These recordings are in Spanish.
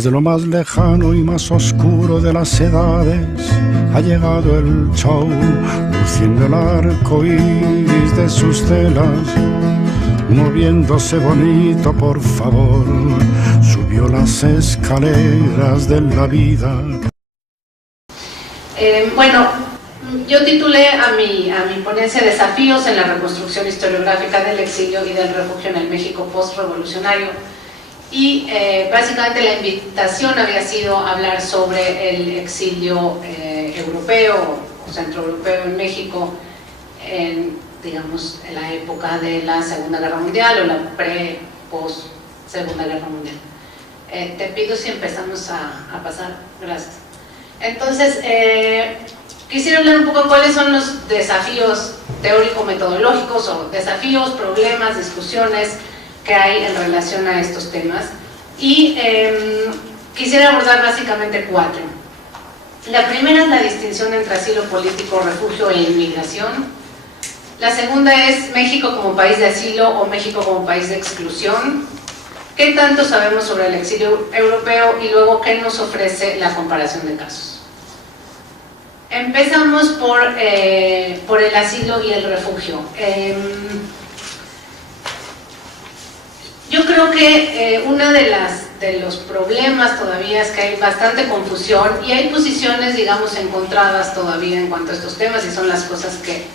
Desde lo más lejano y más oscuro de las edades ha llegado el show, luciendo el arco iris de sus telas, moviéndose bonito, por favor, subió las escaleras de la vida. Bueno, yo titulé a mi ponencia Desafíos en la reconstrucción historiográfica del exilio y del refugio en el México postrevolucionario, y básicamente la invitación había sido hablar sobre el exilio europeo o centroeuropeo en México en, digamos, en la época de la Segunda Guerra Mundial o la pre-post-Segunda Guerra Mundial. Te pido si empezamos a pasar, gracias. Entonces, quisiera hablar un poco de cuáles son los desafíos teórico-metodológicos o desafíos, problemas, discusiones que hay en relación a estos temas, y quisiera abordar básicamente 4. La primera es la distinción entre asilo político, refugio e inmigración. La segunda es México como país de asilo o México como país de exclusión. ¿Qué tanto sabemos sobre el exilio europeo? Y luego, ¿qué nos ofrece la comparación de casos? Empezamos por el asilo y el refugio. Yo creo que uno de los problemas todavía es que hay bastante confusión y hay posiciones, digamos, encontradas todavía en cuanto a estos temas, y son las cosas que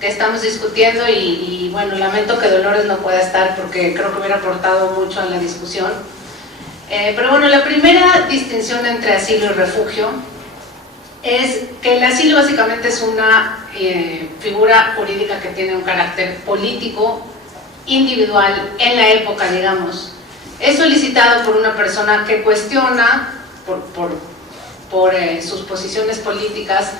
estamos discutiendo, y bueno, lamento que Dolores no pueda estar porque creo que hubiera aportado mucho a la discusión. Pero bueno, la primera distinción entre asilo y refugio es que el asilo básicamente es una figura jurídica que tiene un carácter político, individual, en la época, digamos. Es solicitado por una persona que cuestiona por sus posiciones políticas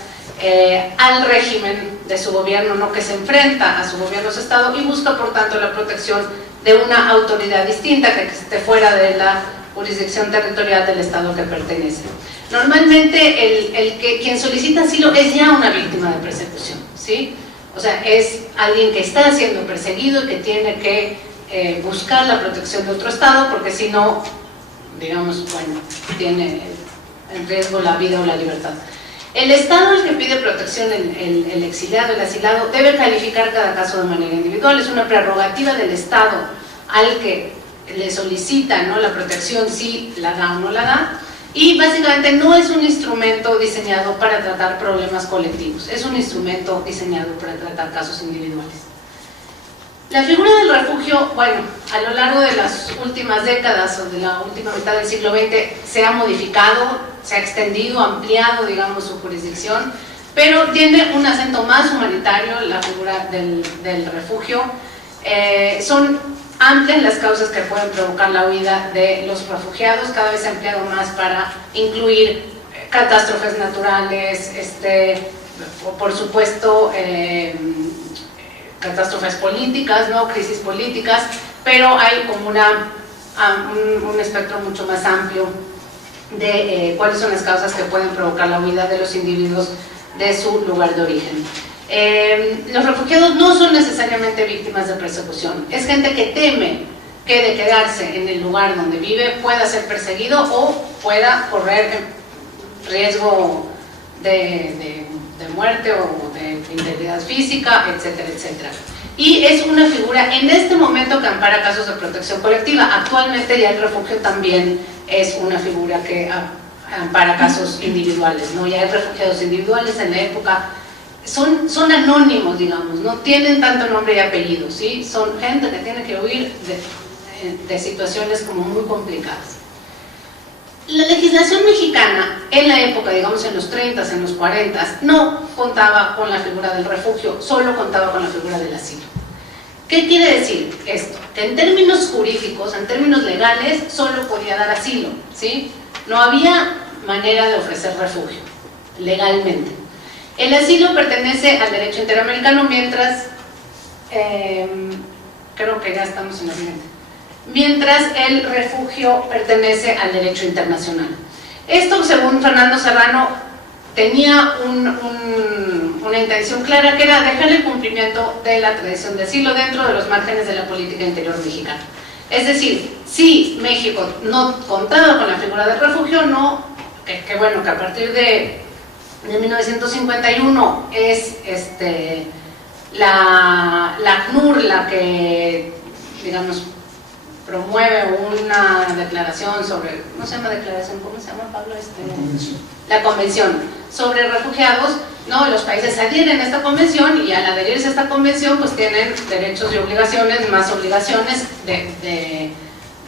al régimen de su gobierno, no, que se enfrenta a su gobierno, su estado, y busca por tanto la protección de una autoridad distinta que esté fuera de la jurisdicción territorial del estado que pertenece. Normalmente quien solicita asilo es ya una víctima de persecución, ¿sí? O sea, es alguien que está siendo perseguido y que tiene que buscar la protección de otro estado, porque si no, digamos, bueno, tiene en riesgo la vida o la libertad. El estado al que pide protección el exiliado, el asilado, debe calificar cada caso de manera individual. Es una prerrogativa del estado al que le solicita, ¿no?, la protección, si la da o no la da. Y básicamente no es un instrumento diseñado para tratar problemas colectivos, es un instrumento diseñado para tratar casos individuales. La figura del refugio, bueno, a lo largo de las últimas décadas o de la última mitad del siglo XX se ha modificado, se ha extendido, ampliado, digamos, su jurisdicción, pero tiene un acento más humanitario la figura del refugio. Son amplias las causas que pueden provocar la huida de los refugiados, cada vez se ha ampliado más para incluir catástrofes naturales, por supuesto catástrofes políticas, ¿no?, crisis políticas, pero hay como un espectro mucho más amplio de cuáles son las causas que pueden provocar la huida de los individuos de su lugar de origen. Los refugiados no son necesariamente víctimas de persecución, es gente que teme que de quedarse en el lugar donde vive pueda ser perseguido o pueda correr riesgo de muerte o de integridad física, etcétera, etcétera. Y es una figura en este momento que ampara casos de protección colectiva. Actualmente ya el refugio también es una figura que ampara casos individuales, ¿no? Ya hay refugiados individuales. En la época son anónimos, digamos, no tienen tanto nombre y apellido, ¿sí? Son gente que tiene que huir de situaciones como muy complicadas. La legislación mexicana en la época, digamos en los 30s, en los 40s, no contaba con la figura del refugio, solo contaba con la figura del asilo. ¿Qué quiere decir esto? Que en términos jurídicos, en términos legales, solo podía dar asilo, ¿sí? No había manera de ofrecer refugio, legalmente. El asilo pertenece al derecho interamericano, mientras, creo que ya estamos en la siguiente, mientras el refugio pertenece al derecho internacional. Esto, según Fernando Serrano, tenía una intención clara, que era dejar el cumplimiento de la tradición de asilo dentro de los márgenes de la política interior mexicana. Es decir, si México no contaba con la figura del refugio, no, que bueno, que a partir de 1951 es la ACNUR la que, digamos, promueve una declaración sobre, no se llama declaración, ¿cómo se llama, Pablo? La convención sobre refugiados, ¿no? Los países adhieren a esta convención y al adherirse a esta convención pues tienen derechos y obligaciones, más obligaciones de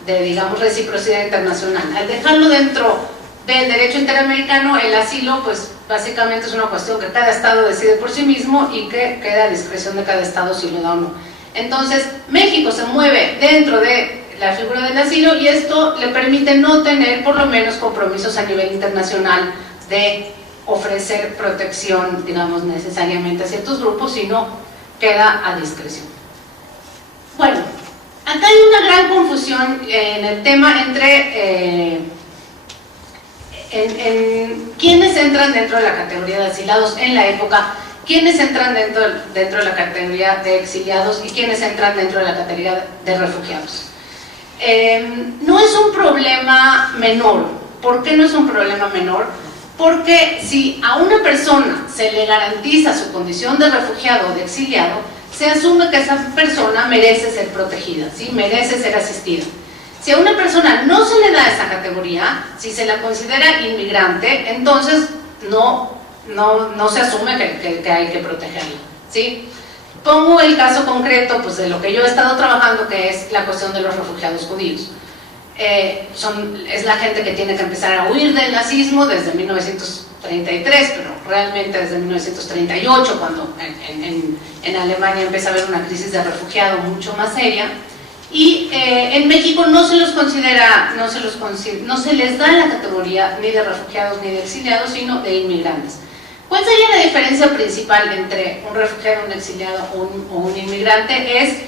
digamos, reciprocidad internacional. Al dejarlo dentro del derecho interamericano, el asilo pues básicamente es una cuestión que cada estado decide por sí mismo y que queda a discreción de cada estado si lo da o no. Entonces México se mueve dentro de la figura del asilo y esto le permite no tener por lo menos compromisos a nivel internacional de ofrecer protección, digamos, necesariamente a ciertos grupos, sino queda a discreción. Bueno, acá hay una gran confusión en el tema entre en quiénes entran dentro de la categoría de asilados en la época, quiénes entran dentro de la categoría de exiliados y quiénes entran dentro de la categoría de refugiados. No es un problema menor. ¿Por qué no es un problema menor? Porque si a una persona se le garantiza su condición de refugiado o de exiliado, se asume que esa persona merece ser protegida, ¿sí? Merece ser asistida. Si a una persona no se le da esa categoría, si se la considera inmigrante, entonces no se asume que hay que protegerla, ¿sí? Pongo el caso concreto pues, de lo que yo he estado trabajando, que es la cuestión de los refugiados judíos. Es la gente que tiene que empezar a huir del nazismo desde 1933, pero realmente desde 1938, cuando en Alemania empieza a haber una crisis de refugiado mucho más seria. Y en México no se los considera, no se les da la categoría ni de refugiados ni de exiliados, sino de inmigrantes. ¿Cuál sería la diferencia principal entre un refugiado, un exiliado o un inmigrante? Es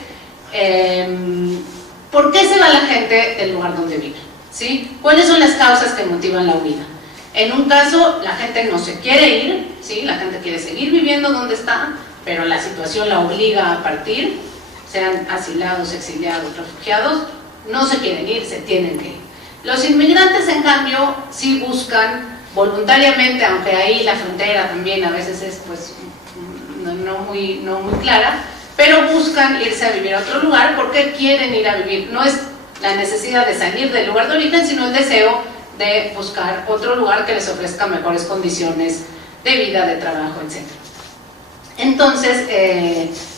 ¿por qué se va la gente del lugar donde vive? ¿Sí? ¿Cuáles son las causas que motivan la huida? En un caso, la gente no se quiere ir, ¿sí? La gente quiere seguir viviendo donde está, pero la situación la obliga a partir, sean asilados, exiliados, refugiados, no se quieren ir, se tienen que ir. Los inmigrantes, en cambio, sí buscan voluntariamente, aunque ahí la frontera también a veces es pues, no muy clara, pero buscan irse a vivir a otro lugar porque quieren ir a vivir. No es la necesidad de salir del lugar de origen, sino el deseo de buscar otro lugar que les ofrezca mejores condiciones de vida, de trabajo, etc. Entonces,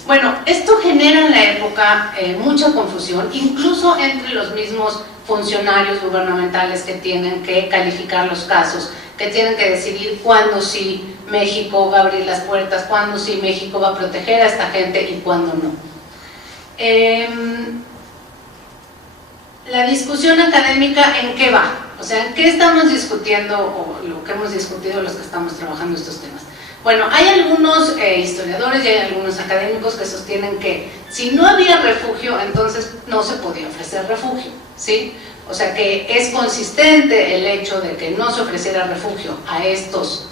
bueno, esto genera en la época mucha confusión, incluso entre los mismos funcionarios gubernamentales que tienen que calificar los casos, que tienen que decidir cuándo sí México va a abrir las puertas, cuándo sí México va a proteger a esta gente y cuándo no. La discusión académica, ¿en qué va? O sea, ¿en qué estamos discutiendo o lo que hemos discutido los que estamos trabajando estos temas? Bueno, hay algunos historiadores y hay algunos académicos que sostienen que si no había refugio, entonces no se podía ofrecer refugio, ¿sí? O sea que es consistente el hecho de que no se ofreciera refugio a estas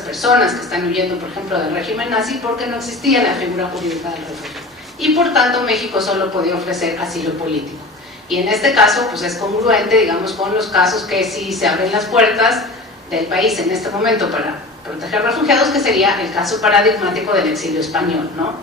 personas que están huyendo, por ejemplo, del régimen nazi, porque no existía la figura jurídica del refugio. Y por tanto México solo podía ofrecer asilo político. Y en este caso, pues es congruente, digamos, con los casos que sí se abren las puertas del país en este momento para proteger refugiados, que sería el caso paradigmático del exilio español, ¿no?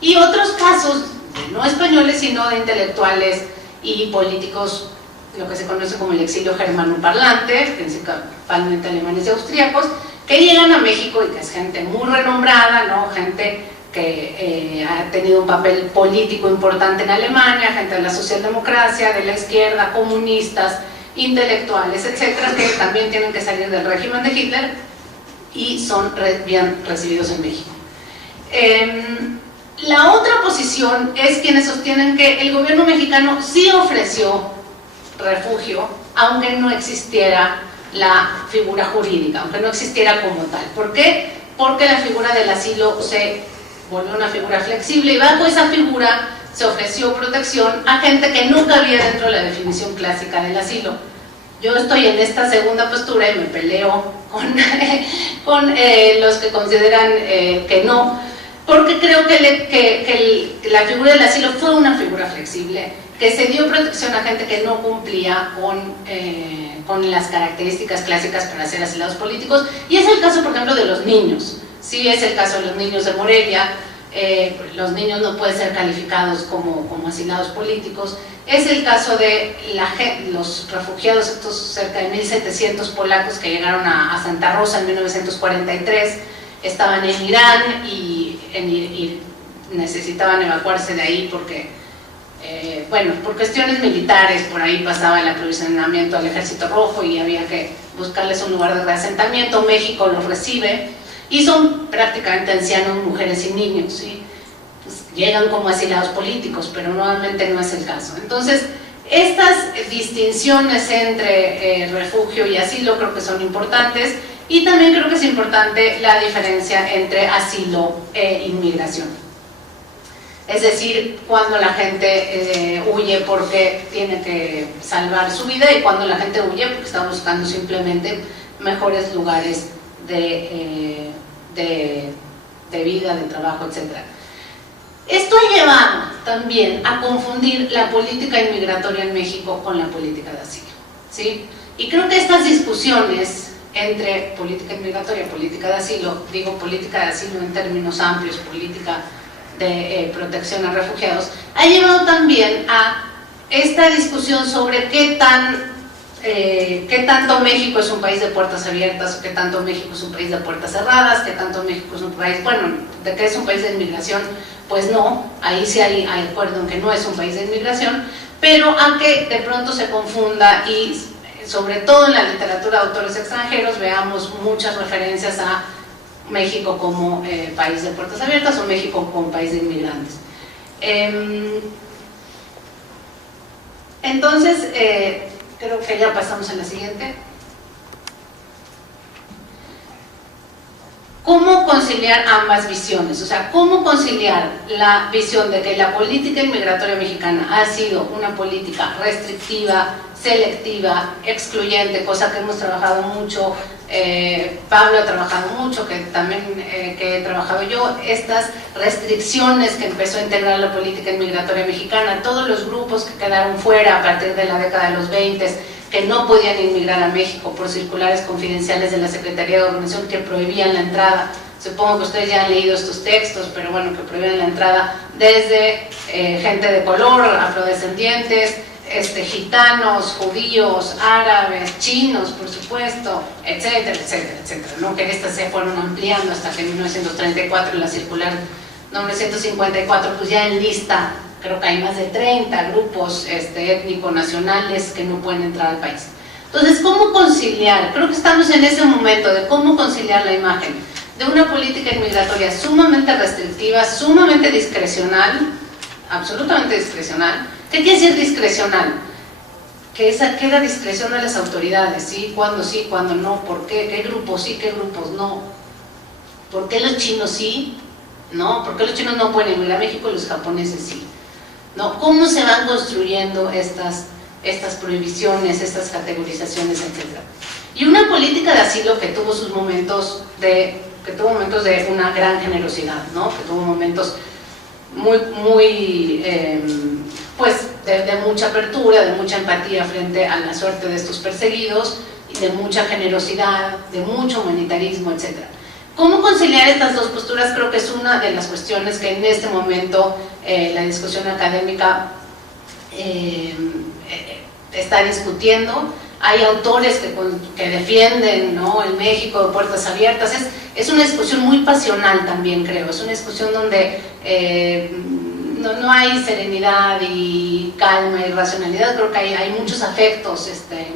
Y otros casos, no españoles, sino de intelectuales y políticos, lo que se conoce como el exilio germanoparlante, principalmente alemanes y austríacos, que llegan a México y que es gente muy renombrada, ¿no? Gente que ha tenido un papel político importante en Alemania, gente de la socialdemocracia, de la izquierda, comunistas, intelectuales, etcétera, que también tienen que salir del régimen de Hitler y son bien recibidos en México. La otra posición es quienes sostienen que el gobierno mexicano sí ofreció refugio, aunque no existiera la figura jurídica, aunque no existiera como tal. ¿Por qué? Porque la figura del asilo se volvió una figura flexible y bajo esa figura se ofreció protección a gente que no cabía dentro de la definición clásica del asilo. Yo estoy en esta segunda postura y me peleo con los que consideran que no, porque creo que la figura del asilo fue una figura flexible, que se dio protección a gente que no cumplía con las características clásicas para ser asilados políticos, y es el caso, por ejemplo, de los niños. Sí, es el caso de los niños de Morelia. Los niños no pueden ser calificados como asilados políticos. Es el caso de los refugiados, estos cerca de 1.700 polacos que llegaron a Santa Rosa en 1943, estaban en Irán y necesitaban evacuarse de ahí porque, bueno, por cuestiones militares, por ahí pasaba el aprovisionamiento al Ejército Rojo y había que buscarles un lugar de reasentamiento. México los recibe y son prácticamente ancianos, mujeres y niños, ¿sí? Pues llegan como asilados políticos, pero nuevamente no es el caso. Entonces, estas distinciones entre refugio y asilo creo que son importantes, y también creo que es importante la diferencia entre asilo e inmigración. Es decir, cuando la gente huye porque tiene que salvar su vida y cuando la gente huye porque está buscando simplemente mejores lugares de vida, de trabajo, etc. Esto ha llevado también a confundir la política inmigratoria en México con la política de asilo, ¿sí? Y creo que estas discusiones entre política inmigratoria y política de asilo, digo política de asilo en términos amplios, política de protección a refugiados, ha llevado también a esta discusión sobre qué tanto México es un país de puertas abiertas, o qué tanto México es un país de puertas cerradas, qué tanto México es un país, bueno, de que es un país de inmigración, pues no, ahí sí hay acuerdo en que no es un país de inmigración, pero a que de pronto se confunda y sobre todo en la literatura de autores extranjeros veamos muchas referencias a México como país de puertas abiertas o México como país de inmigrantes. Entonces, creo que ya pasamos a la siguiente. ¿Cómo conciliar ambas visiones? O sea, ¿cómo conciliar la visión de que la política inmigratoria mexicana ha sido una política restrictiva, selectiva, excluyente, cosa que hemos trabajado mucho, Pablo ha trabajado mucho, que también que he trabajado yo, estas restricciones que empezó a integrar la política inmigratoria mexicana, todos los grupos que quedaron fuera a partir de la década de los 20, que no podían inmigrar a México por circulares confidenciales de la Secretaría de Gobernación que prohibían la entrada. Supongo que ustedes ya han leído estos textos, pero bueno, que prohíben la entrada desde gente de color, afrodescendientes, gitanos, judíos, árabes, chinos, por supuesto, etcétera, etcétera, etcétera, ¿no? Que estas se fueron ampliando hasta que en 1934 la circular 954, pues ya en lista, creo que hay más de 30 grupos étnico-nacionales que no pueden entrar al país. Entonces, ¿cómo conciliar? Creo que estamos en ese momento de cómo conciliar la imagen de una política inmigratoria sumamente restrictiva, sumamente discrecional, absolutamente discrecional. ¿Qué quiere decir discrecional? Que esa queda discreción a las autoridades, ¿sí? Cuándo no, ¿por qué? ¿Qué grupos sí, qué grupos no? ¿Por qué los chinos sí? ¿No? ¿Por qué los chinos no pueden emigrar a México y los japoneses sí? ¿No? ¿Cómo se van construyendo estas prohibiciones, estas categorizaciones, etcétera? Y una política de asilo que tuvo sus momentos de una gran generosidad, ¿no? Que tuvo momentos pues de mucha apertura, de mucha empatía frente a la suerte de estos perseguidos, y de mucha generosidad, de mucho humanitarismo, etcétera. ¿Cómo conciliar estas dos posturas? Creo que es una de las cuestiones que en este momento la discusión académica está discutiendo. Hay autores que defienden, ¿no?, el México de puertas abiertas. Es una discusión muy pasional también, creo. Es una discusión donde no hay serenidad y calma y racionalidad. Creo que hay muchos afectos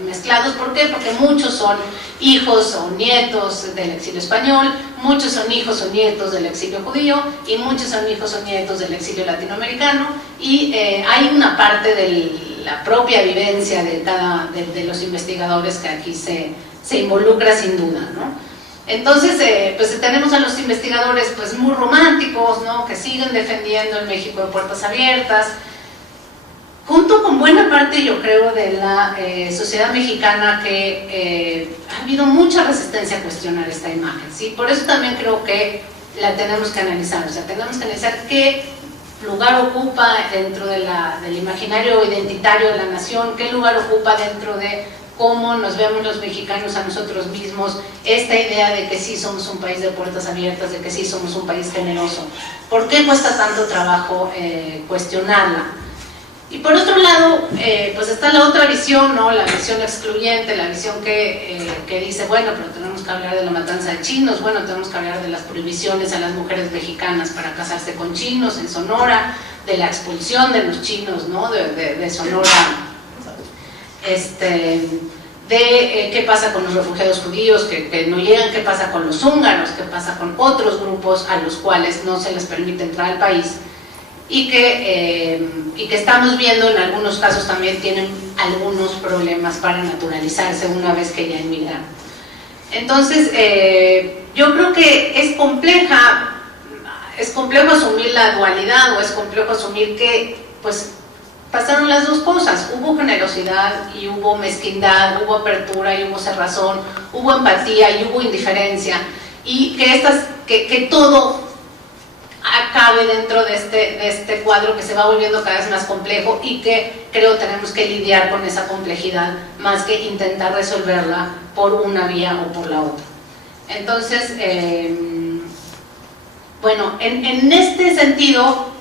mezclados. ¿Por qué? Porque muchos son hijos o nietos del exilio español, muchos son hijos o nietos del exilio judío, y muchos son hijos o nietos del exilio latinoamericano, y hay una parte de la propia vivencia de los investigadores que aquí se involucra sin duda, ¿no? Entonces, pues tenemos a los investigadores pues muy románticos, ¿no?, que siguen defendiendo el México de puertas abiertas, junto con buena parte, yo creo, de la sociedad mexicana, que ha habido mucha resistencia a cuestionar esta imagen, ¿sí? Por eso también creo que la tenemos que analizar, o sea, tenemos que analizar qué lugar ocupa dentro del imaginario identitario de la nación, qué lugar ocupa dentro de cómo nos vemos los mexicanos a nosotros mismos, esta idea de que sí somos un país de puertas abiertas, de que sí somos un país generoso. ¿Por qué cuesta tanto trabajo cuestionarla? Y por otro lado, pues está la otra visión, ¿no? La visión excluyente, la visión que dice, bueno, pero tenemos que hablar de la matanza de chinos, bueno, tenemos que hablar de las prohibiciones a las mujeres mexicanas para casarse con chinos en Sonora, de la expulsión de los chinos, ¿no? de Sonora, qué pasa con los refugiados judíos que no llegan, qué pasa con los húngaros, qué pasa con otros grupos a los cuales no se les permite entrar al país, y que estamos viendo en algunos casos también tienen algunos problemas para naturalizarse una vez que ya emigraron. Entonces, yo creo que es complejo asumir la dualidad, o es complejo asumir que pues pasaron las dos cosas, hubo generosidad y hubo mezquindad, hubo apertura y hubo cerrazón, hubo empatía y hubo indiferencia, y que todo acabe dentro de este cuadro que se va volviendo cada vez más complejo, y que creo tenemos que lidiar con esa complejidad más que intentar resolverla por una vía o por la otra. Entonces, bueno, en este sentido,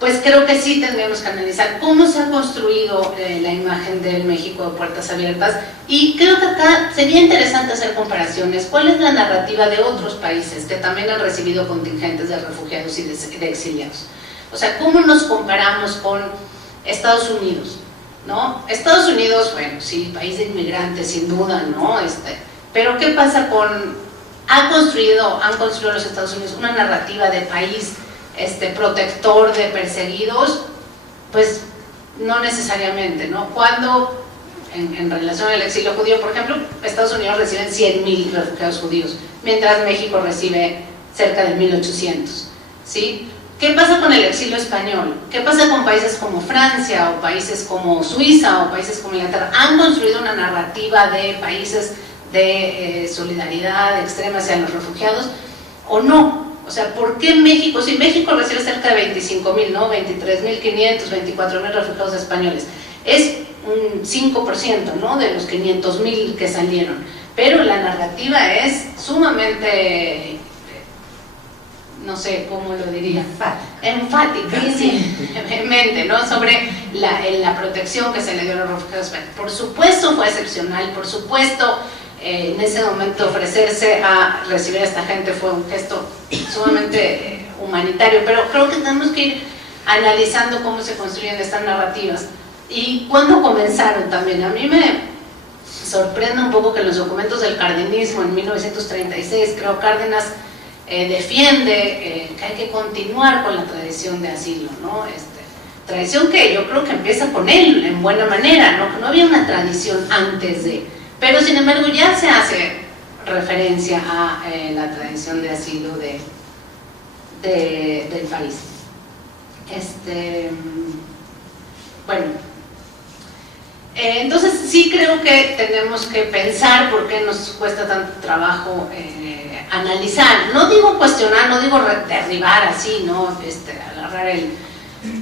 pues creo que sí tendríamos que analizar cómo se ha construido la imagen del México de puertas abiertas, y creo que acá sería interesante hacer comparaciones. ¿Cuál es la narrativa de otros países que también han recibido contingentes de refugiados y de exiliados? O sea, ¿cómo nos comparamos con Estados Unidos? ¿No? Estados Unidos, bueno, sí, país de inmigrantes, sin duda, ¿no? Pero ¿qué pasa han construido los Estados Unidos una narrativa de país protector de perseguidos? Pues no necesariamente, ¿no? Cuando en relación al exilio judío, por ejemplo, Estados Unidos reciben 100,000 refugiados judíos, mientras México recibe cerca de 1,800, ¿sí? ¿Qué pasa con el exilio español? ¿Qué pasa con países como Francia, o países como Suiza, o países como Inglaterra? ¿Han construido una narrativa de países de solidaridad extrema hacia los refugiados o no? O sea, ¿por qué México? Si México recibe cerca de 25,000, ¿no? 23,500, 24,000 refugiados españoles, es un 5%, ¿no? De los 500,000 que salieron, pero la narrativa es sumamente, no sé cómo lo diría, enfática, sí, vehemente, ¿no? Sobre la protección que se le dio a los refugiados. Por supuesto fue excepcional, por supuesto en ese momento ofrecerse a recibir a esta gente fue un gesto sumamente humanitario, pero creo que tenemos que ir analizando cómo se construyen estas narrativas y cuándo comenzaron también. A mí me sorprende un poco que en los documentos del cardenismo en 1936, creo Cárdenas defiende que hay que continuar con la tradición de asilo, ¿no? Tradición que yo creo que empieza con él en buena manera, ¿no? No había una tradición antes de, pero sin embargo ya se hace referencia a la tradición de asilo del país. Bueno, entonces sí creo que tenemos que pensar por qué nos cuesta tanto trabajo analizar. No digo cuestionar, no digo derribar así, ¿no? Agarrar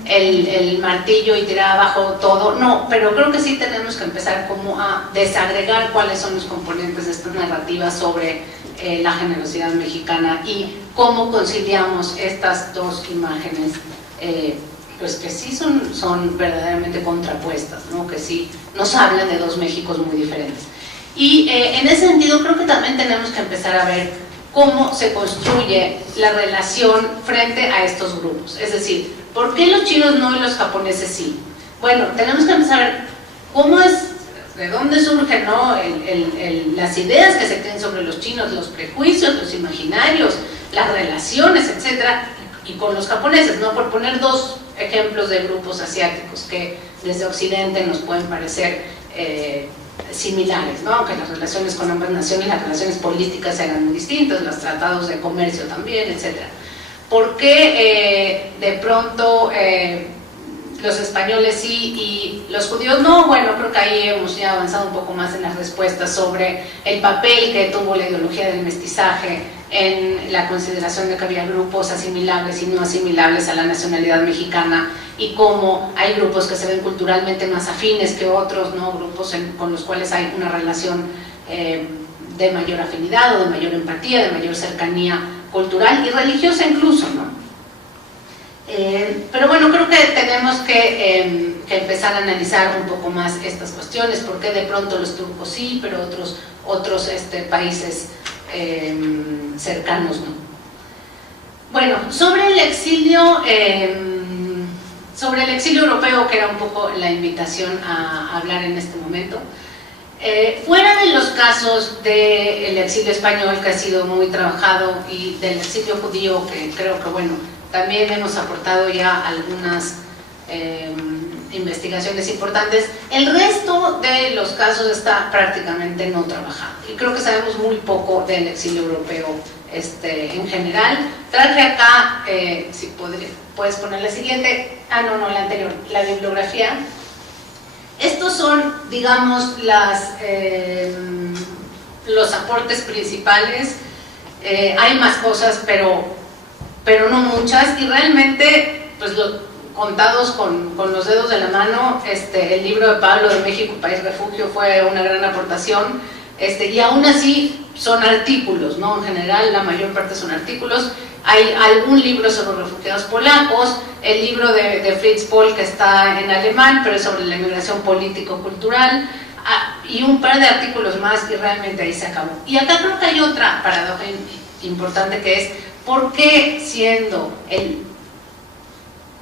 el martillo y tirar abajo todo, no, pero creo que sí tenemos que empezar como a desagregar cuáles son los componentes de esta narrativa sobre la generosidad mexicana y cómo conciliamos estas dos imágenes, pues que sí son verdaderamente contrapuestas, ¿no? Que sí nos hablan de dos Méxicos muy diferentes. Y en ese sentido creo que también tenemos que empezar a ver cómo se construye la relación frente a estos grupos. Es decir, ¿por qué los chinos no y los japoneses sí? Bueno, tenemos que empezar a ver cómo es, de dónde surgen, ¿no? Las ideas que se tienen sobre los chinos, los prejuicios, los imaginarios, las relaciones, etcétera, y con los japoneses, ¿no? Por poner dos ejemplos de grupos asiáticos que desde Occidente nos pueden parecer similares, ¿no? Aunque las relaciones con ambas naciones, las relaciones políticas eran muy distintas, los tratados de comercio también, etc. ¿Por qué de pronto los españoles sí y los judíos no. Bueno, creo que ahí hemos ya avanzado un poco más en las respuestas sobre el papel que tuvo la ideología del mestizaje en la consideración de que había grupos asimilables y no asimilables a la nacionalidad mexicana, y cómo hay grupos que se ven culturalmente más afines que otros, ¿no? Grupos con los cuales hay una relación de mayor afinidad o de mayor empatía, de mayor cercanía cultural y religiosa incluso, ¿no? Pero bueno, creo que tenemos que empezar a analizar un poco más estas cuestiones, porque de pronto los turcos sí, pero otros países cercanos no. Bueno, sobre el exilio europeo, que era un poco la invitación a hablar en este momento, fuera de los casos del exilio español, que ha sido muy trabajado, y del exilio judío, que creo que bueno, también hemos aportado ya algunas investigaciones importantes, el resto de los casos está prácticamente no trabajado, y creo que sabemos muy poco del exilio europeo en general. Traje acá, si puedes poner la siguiente, la anterior, la bibliografía. Estos son, digamos, los aportes principales. Hay más cosas, pero no muchas, y realmente, pues contados con los dedos de la mano. El libro de Pablo de México, País Refugio, fue una gran aportación, y aún así son artículos, ¿no? En general, la mayor parte son artículos. Hay algún libro sobre refugiados polacos, el libro de Fritz Pohl, que está en alemán, pero es sobre la inmigración político-cultural, y un par de artículos más, y realmente ahí se acabó. Y acá creo que hay otra paradoja importante, que es ¿por qué, siendo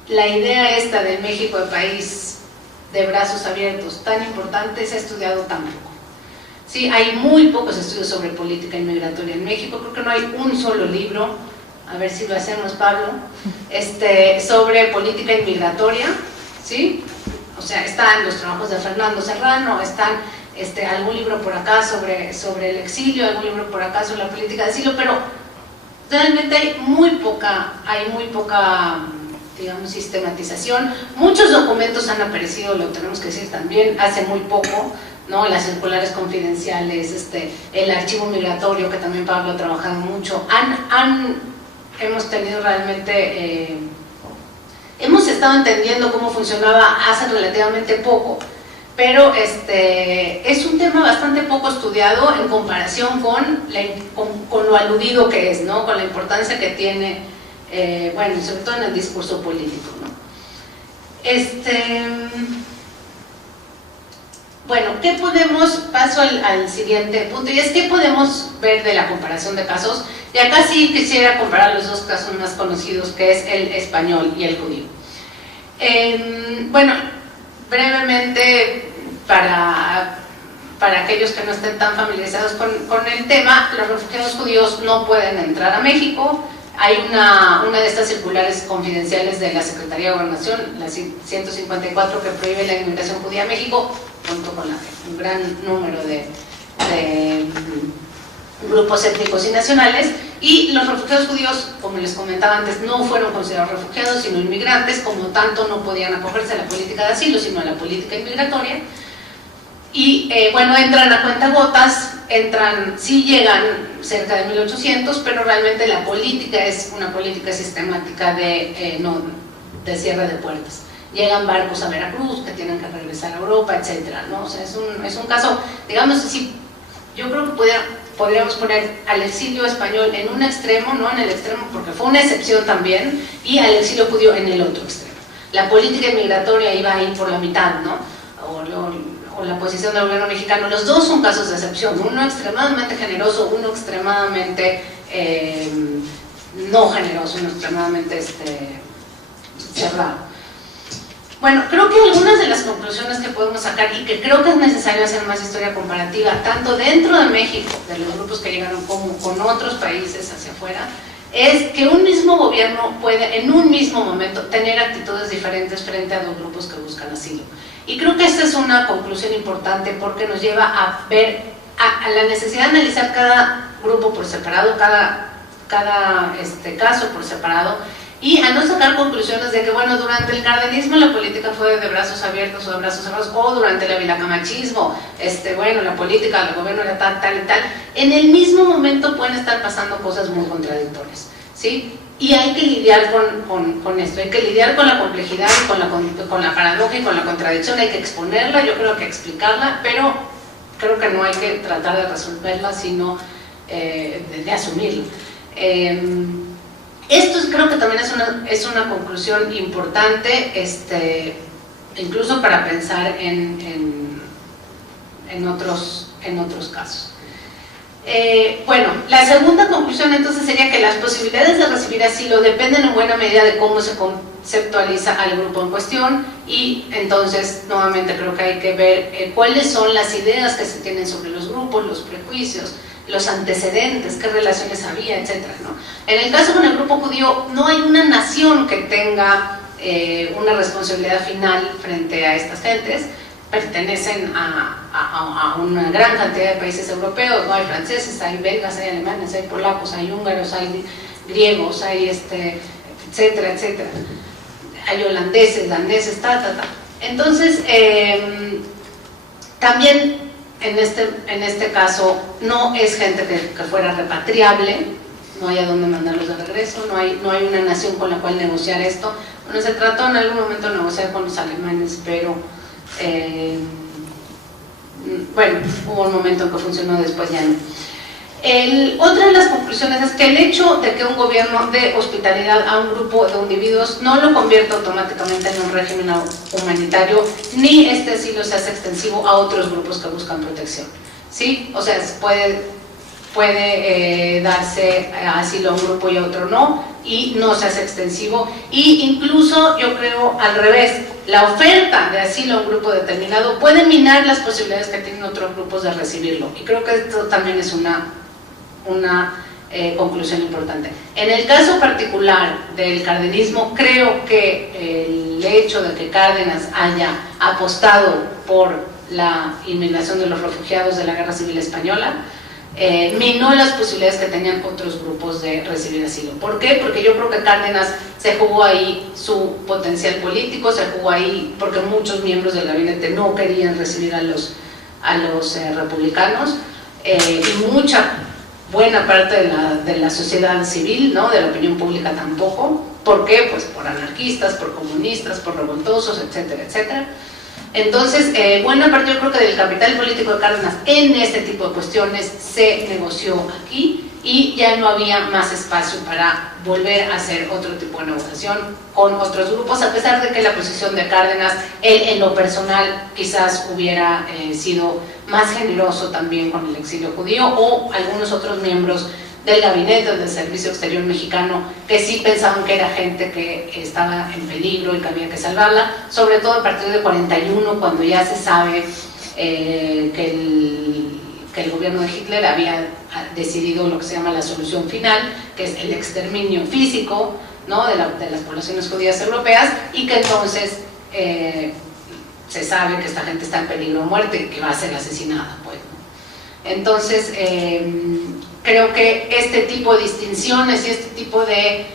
la idea esta de México de país de brazos abiertos tan importante, se ha estudiado tan poco? Sí, hay muy pocos estudios sobre política inmigratoria en México. Creo que no hay un solo libro, a ver si lo hacemos, Pablo, sobre política inmigratoria, ¿sí? O sea, están los trabajos de Fernando Serrano, están algún libro por acá sobre el exilio, algún libro por acá sobre la política de asilo, pero realmente hay muy poca, digamos, sistematización. Muchos documentos han aparecido, lo tenemos que decir también, hace muy poco, ¿no? Las circulares confidenciales, el archivo migratorio, que también Pablo ha trabajado mucho. Hemos tenido realmente, hemos estado entendiendo cómo funcionaba hace relativamente poco, pero es un tema bastante poco estudiado en comparación con lo aludido que es, ¿no? Con la importancia que tiene, bueno, sobre todo en el discurso político, ¿no? Bueno, ¿qué podemos? Paso al siguiente punto, y es ¿qué podemos ver de la comparación de casos? Y acá sí quisiera comparar los dos casos más conocidos, que es el español y el judío. Bueno, brevemente, para aquellos que no estén tan familiarizados con el tema, los refugiados judíos no pueden entrar a México. Hay una de estas circulares confidenciales de la Secretaría de Gobernación, la 154, que prohíbe la inmigración judía a México, junto con un gran número de grupos étnicos y nacionales, y los refugiados judíos, como les comentaba antes, no fueron considerados refugiados, sino inmigrantes, como tanto no podían acogerse a la política de asilo, sino a la política inmigratoria. Y bueno, entran a cuentagotas, sí llegan cerca de 1800, pero realmente la política es una política sistemática de cierre de puertas. Llegan barcos a Veracruz que tienen que regresar a Europa, etcétera, ¿no? O sea, es un caso, digamos así, yo creo que podríamos poner al exilio español en un extremo, no en el extremo, porque fue una excepción también, y al exilio judío en el otro extremo. La política inmigratoria iba ahí por la mitad, ¿no? O la posición del gobierno mexicano. Los dos son casos de excepción, uno extremadamente generoso, uno extremadamente no generoso, uno extremadamente cerrado. Bueno, creo que algunas de las conclusiones que podemos sacar, y que creo que es necesario hacer más historia comparativa, tanto dentro de México, de los grupos que llegaron, como con otros países hacia afuera, es que un mismo gobierno puede, en un mismo momento, tener actitudes diferentes frente a dos grupos que buscan asilo. Y creo que esta es una conclusión importante, porque nos lleva a ver a la necesidad de analizar cada grupo por separado, cada caso por separado, y a no sacar conclusiones de que, bueno, durante el cardenismo la política fue de brazos abiertos o de brazos cerrados, o durante el vilacamachismo, bueno, la política, el gobierno era tal, tal y tal. En el mismo momento pueden estar pasando cosas muy contradictorias, ¿sí? Y hay que lidiar con esto, hay que lidiar con la complejidad, con la paradoja y con la contradicción, hay que exponerla, yo creo que explicarla, pero creo que no hay que tratar de resolverla, sino de asumirla. Esto creo que también es una conclusión importante, incluso para pensar en otros casos. Bueno, la segunda conclusión entonces sería que las posibilidades de recibir asilo dependen en buena medida de cómo se conceptualiza al grupo en cuestión, y entonces nuevamente creo que hay que ver cuáles son las ideas que se tienen sobre los grupos, los prejuicios, los antecedentes, qué relaciones había, etcétera, ¿no? En el caso con el grupo judío no hay una nación que tenga una responsabilidad final frente a estas gentes. Pertenecen a una gran cantidad de países europeos, ¿no? Hay franceses, hay belgas, hay alemanes, hay polacos, hay húngaros, hay griegos, hay etcétera, etcétera. Hay holandeses, daneses, Entonces, también en este caso no es gente que fuera repatriable, no hay a dónde mandarlos de regreso, no hay una nación con la cual negociar esto. Bueno, se trató en algún momento de negociar con los alemanes, pero bueno, hubo un momento en que funcionó, después ya no. Otra de las conclusiones es que el hecho de que un gobierno dé hospitalidad a un grupo de individuos no lo convierte automáticamente en un régimen humanitario, ni este asilo se hace extensivo a otros grupos que buscan protección, ¿sí? O sea, puede darse asilo a un grupo y a otro no, y no se hace extensivo, y incluso yo creo al revés, la oferta de asilo a un grupo determinado puede minar las posibilidades que tienen otros grupos de recibirlo, y creo que esto también es una conclusión importante. En el caso particular del cardenismo, creo que el hecho de que Cárdenas haya apostado por la inmigración de los refugiados de la Guerra Civil Española minó las posibilidades que tenían otros grupos de recibir asilo. ¿Por qué? Porque yo creo que Cárdenas se jugó ahí su potencial político, se jugó ahí porque muchos miembros del gabinete no querían recibir a los republicanos, y buena parte de la sociedad civil, ¿no? De la opinión pública tampoco. ¿Por qué? Pues por anarquistas, por comunistas, por revoltosos, etcétera, etcétera. Entonces, buena parte yo creo que del capital político de Cárdenas en este tipo de cuestiones se negoció aquí, y ya no había más espacio para volver a hacer otro tipo de negociación con otros grupos, a pesar de que la posición de Cárdenas, él en lo personal quizás hubiera sido más generoso también con el exilio judío, o algunos otros miembros del gabinete del Servicio Exterior Mexicano que sí pensaban que era gente que estaba en peligro y que había que salvarla, sobre todo a partir de 41, cuando ya se sabe que el gobierno de Hitler había decidido lo que se llama la solución final, que es el exterminio físico, ¿no? de las poblaciones judías europeas, y que entonces se sabe que esta gente está en peligro de muerte y que va a ser asesinada, pues, ¿no? Entonces, creo que este tipo de distinciones y este tipo de,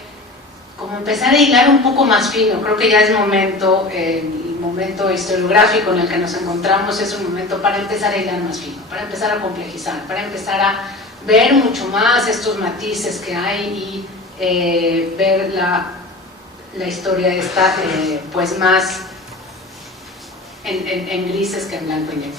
como empezar a hilar un poco más fino, creo que ya es momento, el momento historiográfico en el que nos encontramos es un momento para empezar a hilar más fino, para empezar a complejizar, para empezar a ver mucho más estos matices que hay, y ver la historia esta pues más en grises que en blanco y negro.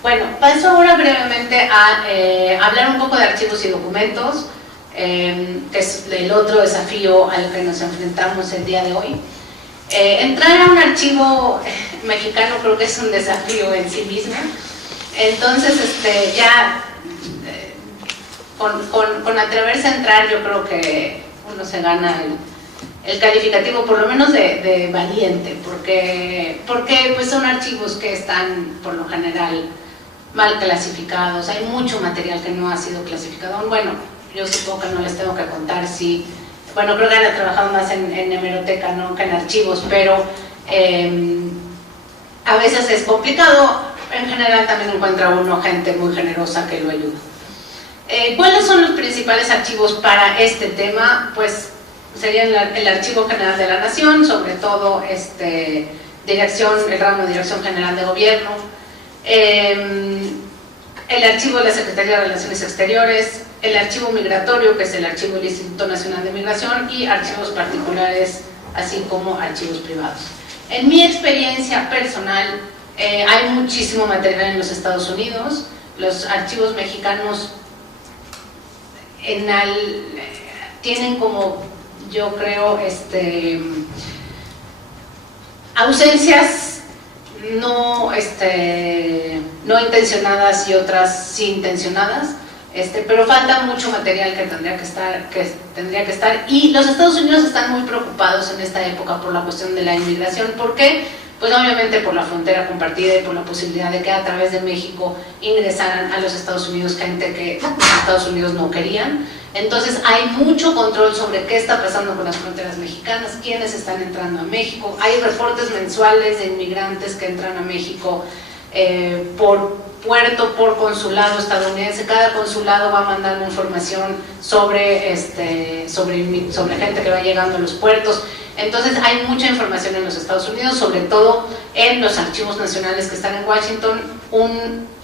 Bueno, paso ahora brevemente a hablar un poco de archivos y documentos, que es el otro desafío al que nos enfrentamos el día de hoy. Entrar a un archivo mexicano creo que es un desafío en sí mismo. Entonces, con atreverse a entrar, yo creo que uno se gana el calificativo, por lo menos de valiente, porque pues son archivos que están por lo general mal clasificados, hay mucho material que no ha sido clasificado. Bueno, yo supongo que no les tengo que contar si, bueno, creo que han trabajado más en hemeroteca, ¿no?, que en archivos, pero a veces es complicado. En general también encuentra uno gente muy generosa que lo ayuda. ¿Cuáles son los principales archivos para este tema? Pues sería el Archivo General de la Nación, sobre todo el ramo de Dirección General de Gobierno, el Archivo de la Secretaría de Relaciones Exteriores, el Archivo Migratorio, que es el Archivo del Instituto Nacional de Migración, y archivos particulares, así como archivos privados. En mi experiencia personal, hay muchísimo material en los Estados Unidos. Los archivos mexicanos tienen como, yo creo, ausencias no intencionadas y otras sí intencionadas, pero falta mucho material que tendría que estar, y los Estados Unidos están muy preocupados en esta época por la cuestión de la inmigración. ¿Por qué? Pues obviamente por la frontera compartida y por la posibilidad de que a través de México ingresaran a los Estados Unidos gente que los Estados Unidos no querían. Entonces hay mucho control sobre qué está pasando con las fronteras mexicanas, quiénes están entrando a México. Hay reportes mensuales de inmigrantes que entran a México por puerto, por consulado estadounidense. Cada consulado va mandando información sobre gente que va llegando a los puertos. Entonces hay mucha información en los Estados Unidos, sobre todo en los archivos nacionales que están en Washington,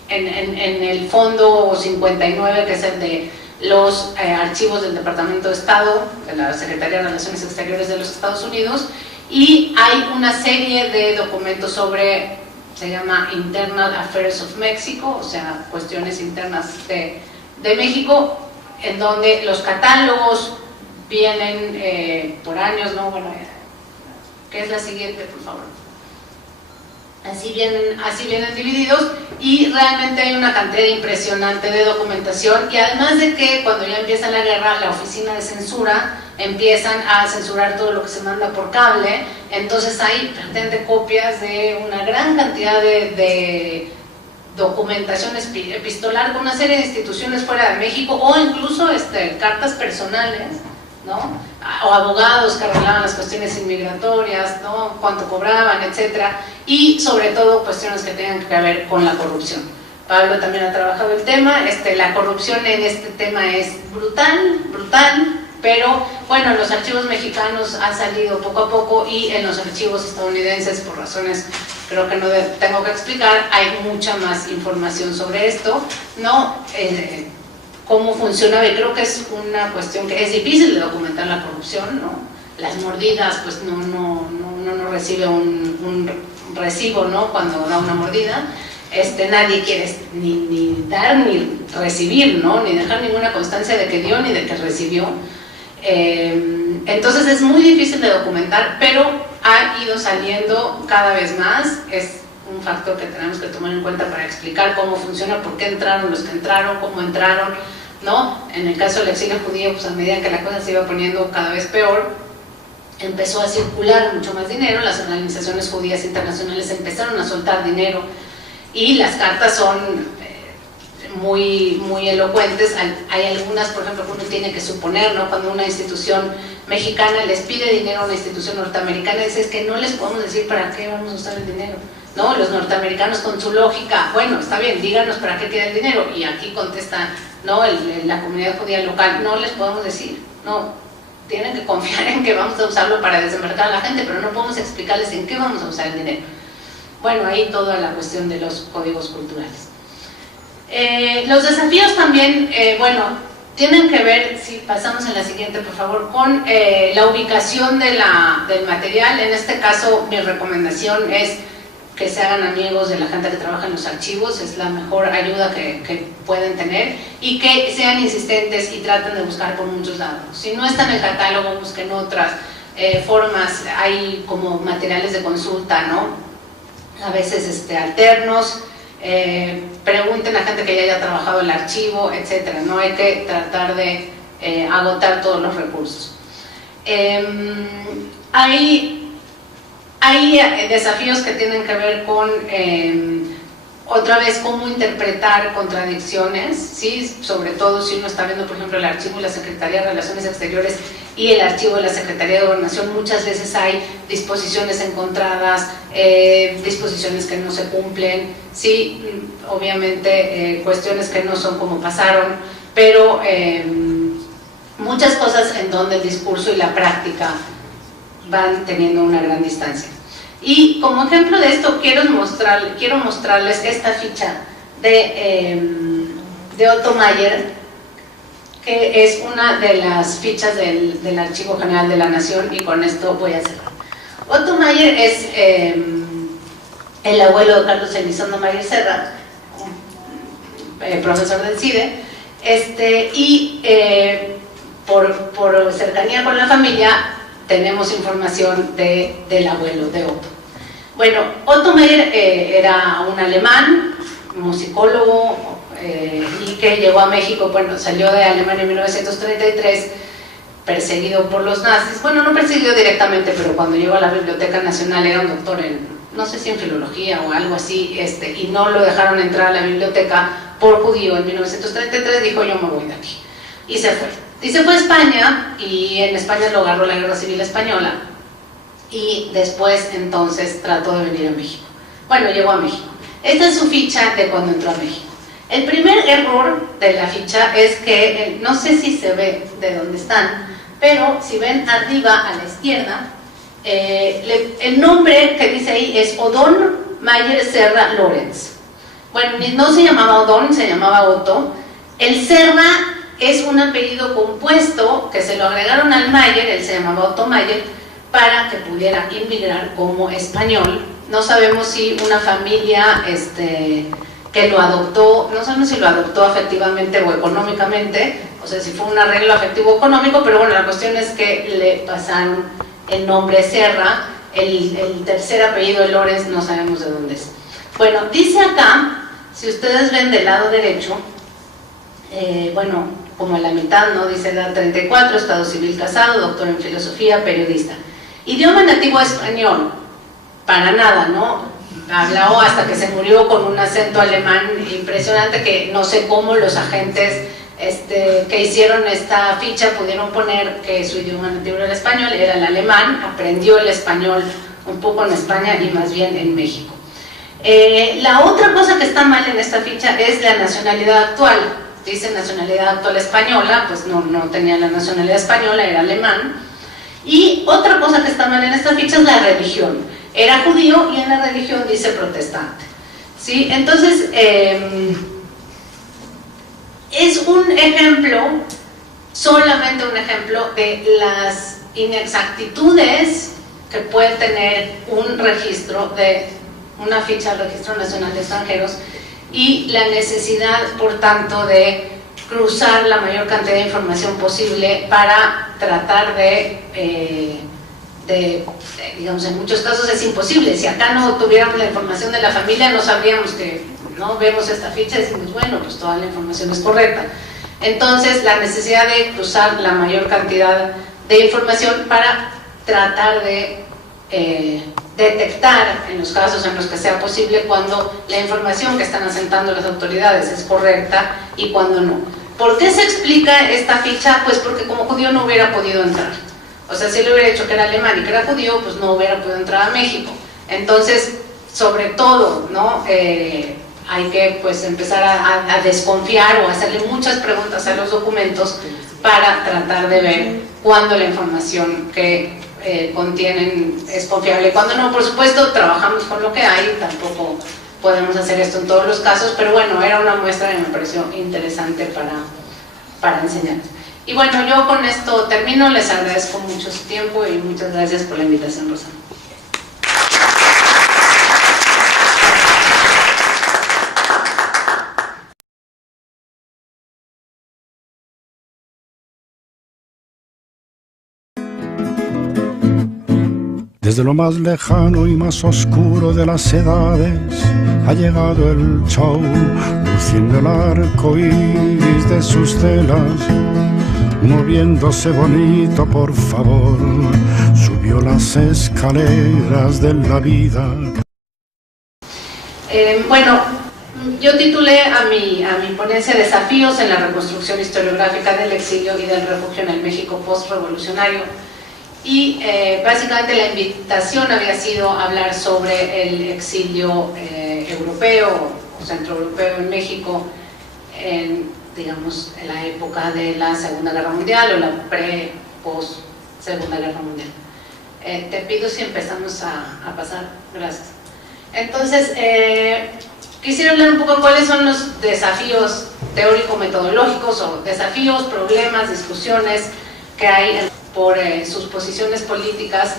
en el Fondo 59, que es el de los archivos del Departamento de Estado, de la Secretaría de Relaciones Exteriores de los Estados Unidos, y hay una serie de documentos sobre, se llama Internal Affairs of Mexico, o sea, cuestiones internas de México, en donde los catálogos vienen por años, ¿no? Bueno, ¿qué es la siguiente, por favor? Así vienen divididos, y realmente hay una cantidad impresionante de documentación. Y además de que cuando ya empieza la guerra, la oficina de censura empiezan a censurar todo lo que se manda por cable. Entonces hay prácticamente copias de una gran cantidad de documentación epistolar con una serie de instituciones fuera de México, o incluso cartas personales, ¿no? O abogados que arreglaban las cuestiones inmigratorias, ¿no? Cuánto cobraban, etcétera, y sobre todo cuestiones que tengan que ver con la corrupción. Pablo también ha trabajado el tema. La corrupción en este tema es brutal, pero bueno, en los archivos mexicanos ha salido poco a poco, y en los archivos estadounidenses, por razones creo que no tengo que explicar, hay mucha más información sobre esto, ¿no? Cómo funcionaba, y creo que es una cuestión que es difícil de documentar la corrupción, ¿no? Las mordidas, pues no recibe un recibo, ¿no? Cuando da una mordida, nadie quiere ni dar ni recibir, ¿no? Ni dejar ninguna constancia de que dio ni de que recibió. Entonces es muy difícil de documentar, pero ha ido saliendo cada vez más. Es un factor que tenemos que tomar en cuenta para explicar cómo funciona, por qué entraron los que entraron, cómo entraron, ¿no? En el caso del exilio judío, pues a medida que la cosa se iba poniendo cada vez peor, empezó a circular mucho más dinero, las organizaciones judías internacionales empezaron a soltar dinero, y las cartas son muy elocuentes. Hay algunas, por ejemplo, que uno tiene que suponer, ¿no? Cuando una institución mexicana les pide dinero a una institución norteamericana, es que no les podemos decir para qué vamos a usar el dinero, ¿no? Los norteamericanos, con su lógica, bueno, está bien, díganos para qué queda el dinero, y aquí contesta, ¿no? La comunidad judía local, no les podemos decir, no, tienen que confiar en que vamos a usarlo para desembarcar a la gente, pero no podemos explicarles en qué vamos a usar el dinero. Bueno, ahí toda la cuestión de los códigos culturales. Los desafíos también, tienen que ver, si pasamos en la siguiente, por favor, con la ubicación del material. En este caso, mi recomendación es que se hagan amigos de la gente que trabaja en los archivos, es la mejor ayuda que pueden tener, y que sean insistentes y traten de buscar por muchos lados. Si no está en el catálogo, busquen otras formas. Hay como materiales de consulta, ¿no? A veces alternos. Pregunten a gente que ya haya trabajado el archivo, etcétera. No hay que tratar de agotar todos los recursos. Hay desafíos que tienen que ver con, otra vez, cómo interpretar contradicciones, ¿sí? Sobre todo si uno está viendo, por ejemplo, el archivo de la Secretaría de Relaciones Exteriores y el archivo de la Secretaría de Gobernación. Muchas veces hay disposiciones encontradas, disposiciones que no se cumplen, sí, obviamente cuestiones que no son como pasaron, pero muchas cosas en donde el discurso y la práctica van teniendo una gran distancia. Y como ejemplo de esto quiero mostrarles esta ficha de Otto Mayer, que es una de las fichas del Archivo General de la Nación, y con esto voy a cerrar. Otto Mayer es el abuelo de Carlos Elizondo Mayer Serra, profesor del CIDE, y por cercanía con la familia tenemos información del abuelo de Otto. Bueno, Otto Mayer era un alemán, musicólogo, y que llegó a México, bueno, salió de Alemania en 1933, perseguido por los nazis. Bueno, no perseguido directamente, pero cuando llegó a la Biblioteca Nacional era un doctor en, no sé si en filología o algo así, y no lo dejaron entrar a la biblioteca por judío. En 1933 dijo: yo me voy de aquí, y se fue. Y se fue a España, y en España lo agarró la Guerra Civil Española, y después entonces trató de venir a México. Bueno, llegó a México. Esta es su ficha de cuando entró a México. El primer error de la ficha es que, no sé si se ve de dónde están, pero si ven arriba a la izquierda, el nombre que dice ahí es Odón Mayer Serra Lorenz. Bueno, no se llamaba Odón, se llamaba Otto. El Serra es un apellido compuesto que se lo agregaron al Mayer, él se llamaba Otto Mayer, para que pudiera inmigrar como español. No sabemos si una familia que lo adoptó, no sabemos si lo adoptó afectivamente o económicamente, o sea, si fue un arreglo afectivo económico, pero bueno, la cuestión es que le pasaron el nombre Serra, el tercer apellido de Lorenz no sabemos de dónde es. Bueno, dice acá, si ustedes ven del lado derecho, bueno, como en la mitad, ¿no? Dice edad 34, estado civil casado, doctor en filosofía, periodista. Idioma nativo español, para nada, ¿no? Habló hasta que se murió con un acento alemán impresionante, que no sé cómo los agentes que hicieron esta ficha pudieron poner que su idioma nativo era el español, era el alemán. Aprendió el español un poco en España y más bien en México. La otra cosa que está mal en esta ficha es la nacionalidad actual. Dice nacionalidad actual española, pues no tenía la nacionalidad española, era alemán. Y otra cosa que está mal en esta ficha es la religión. Era judío y en la religión dice protestante, ¿sí? Entonces, es un ejemplo, solamente un ejemplo de las inexactitudes que puede tener un registro una ficha del Registro Nacional de Extranjeros, y la necesidad, por tanto, de cruzar la mayor cantidad de información posible para tratar digamos, en muchos casos es imposible. Si acá no tuviéramos la información de la familia, no sabríamos que, ¿no? Vemos esta ficha y decimos, bueno, pues toda la información es correcta. Entonces, la necesidad de cruzar la mayor cantidad de información para tratar de detectar, en los casos en los que sea posible, cuando la información que están asentando las autoridades es correcta y cuando no. ¿Por qué se explica esta ficha? Pues porque como judío no hubiera podido entrar. O sea, si le hubiera dicho que era alemán y que era judío, pues no hubiera podido entrar a México. Entonces, sobre todo, ¿no? Hay que pues empezar a desconfiar o hacerle muchas preguntas a los documentos para tratar de ver cuándo la información que contienen es confiable. Cuando no, por supuesto, trabajamos con lo que hay, tampoco podemos hacer esto en todos los casos, pero bueno, era una muestra que me pareció interesante para enseñarles. Y bueno, yo con esto termino, les agradezco mucho su tiempo y muchas gracias por la invitación, Rosana. Desde lo más lejano y más oscuro de las edades ha llegado el show, luciendo el arco iris de sus telas, moviéndose bonito, por favor, subió las escaleras de la vida. Bueno, yo titulé a mi ponencia Desafíos en la reconstrucción historiográfica del exilio y del refugio en el México postrevolucionario. Y básicamente la invitación había sido hablar sobre el exilio europeo o centroeuropeo en México digamos, en la época de la Segunda Guerra Mundial o la pre-post-Segunda Guerra Mundial. Te pido si empezamos a pasar. Gracias. Entonces, quisiera hablar un poco de cuáles son los desafíos teórico-metodológicos o desafíos, problemas, discusiones que hay por sus posiciones políticas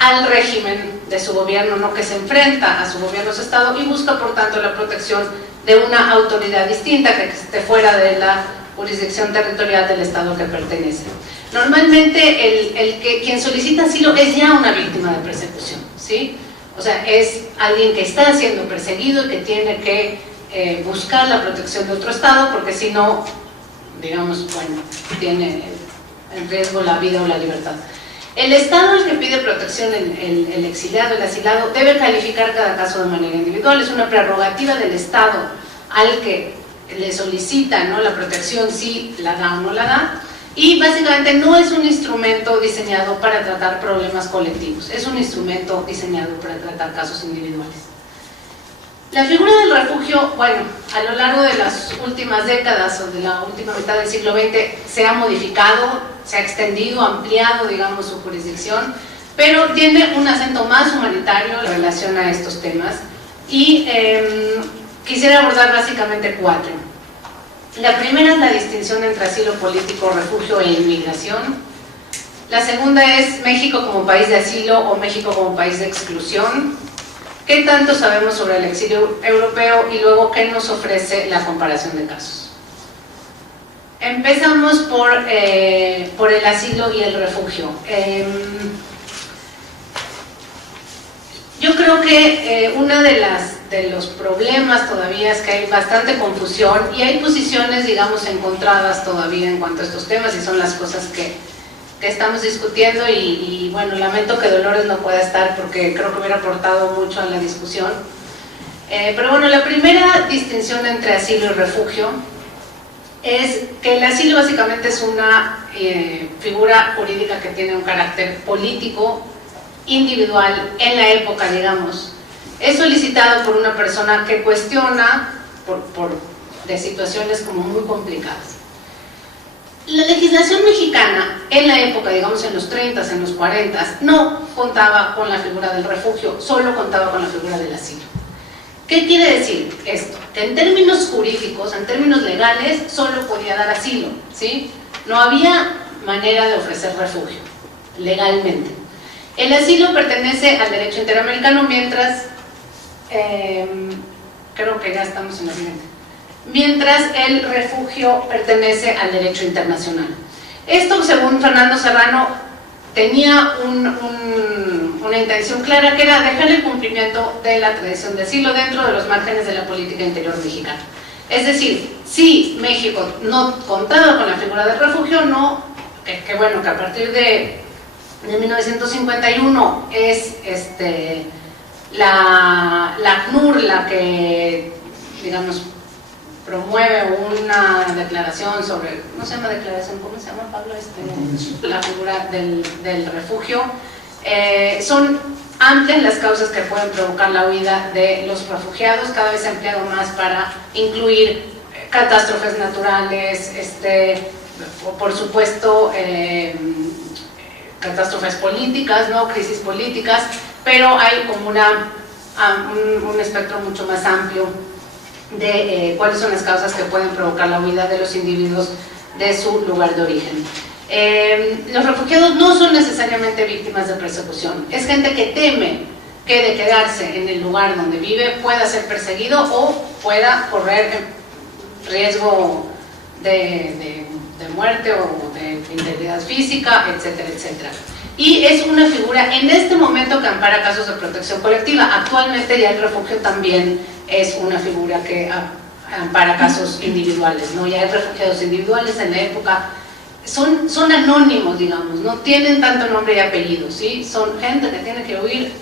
al régimen de su gobierno, ¿no?, que se enfrenta a su gobierno-estado y busca por tanto la protección de una autoridad distinta que esté fuera de la jurisdicción territorial del estado que pertenece. Normalmente quien solicita asilo es ya una víctima de persecución, ¿sí? O sea, es alguien que está siendo perseguido y que tiene que buscar la protección de otro estado, porque si no, digamos, bueno, tiene en riesgo la vida o la libertad. El estado al que pide protección el exiliado, el asilado, debe calificar cada caso de manera individual. Es una prerrogativa del estado al que le solicita, ¿no?, la protección, si la da o no la da, y básicamente no es un instrumento diseñado para tratar problemas colectivos, es un instrumento diseñado para tratar casos individuales. La figura del refugio, bueno, a lo largo de las últimas décadas o de la última mitad del siglo XX se ha modificado, se ha extendido, ampliado, digamos, su jurisdicción, pero tiene un acento más humanitario en relación a estos temas y quisiera abordar básicamente 4. La primera es la distinción entre asilo político, refugio e inmigración. La segunda es México como país de asilo o México como país de exclusión. ¿Qué tanto sabemos sobre el exilio europeo? Y luego, ¿qué nos ofrece la comparación de casos? Empezamos por el asilo y el refugio. Yo creo que uno de los problemas todavía es que hay bastante confusión y hay posiciones, digamos, encontradas todavía en cuanto a estos temas, y son las cosas que estamos discutiendo y bueno, lamento que Dolores no pueda estar porque creo que hubiera aportado mucho a la discusión. Pero bueno, la primera distinción entre asilo y refugio es que el asilo básicamente es una figura jurídica que tiene un carácter político, individual, en la época, digamos. Es solicitado por una persona que cuestiona de situaciones como muy complicadas. La legislación mexicana en la época, digamos en los 30s, en los 40s, no contaba con la figura del refugio, solo contaba con la figura del asilo. ¿Qué quiere decir esto? Que en términos jurídicos, en términos legales, solo podía dar asilo, ¿sí? No había manera de ofrecer refugio, legalmente. El asilo pertenece al derecho interamericano, mientras, creo que ya estamos en la siguiente, mientras el refugio pertenece al derecho internacional. Esto, según Fernando Serrano, tenía una intención clara, que era dejar el cumplimiento de la tradición de asilo dentro de los márgenes de la política interior mexicana. Es decir, si México no contaba con la figura del refugio, no, que bueno, que a partir de 1951 es la ACNUR la que, digamos, promueve una declaración sobre, no se llama declaración, ¿cómo se llama, Pablo? La figura del refugio. Son amplias las causas que pueden provocar la huida de los refugiados, cada vez se ha empleado más para incluir catástrofes naturales, por supuesto, catástrofes políticas, ¿no?, crisis políticas, pero hay como un espectro mucho más amplio de cuáles son las causas que pueden provocar la huida de los individuos de su lugar de origen. Los refugiados no son necesariamente víctimas de persecución, es gente que teme que de quedarse en el lugar donde vive pueda ser perseguido o pueda correr riesgo de muerte o de integridad física, etcétera, etcétera. Y es una figura en este momento que ampara casos de protección colectiva. Actualmente ya el refugio también es una figura que ampara casos individuales, ¿no? Ya hay refugiados individuales en la época, son anónimos, digamos, no tienen tanto nombre y apellido, ¿sí? Son gente que tiene que huir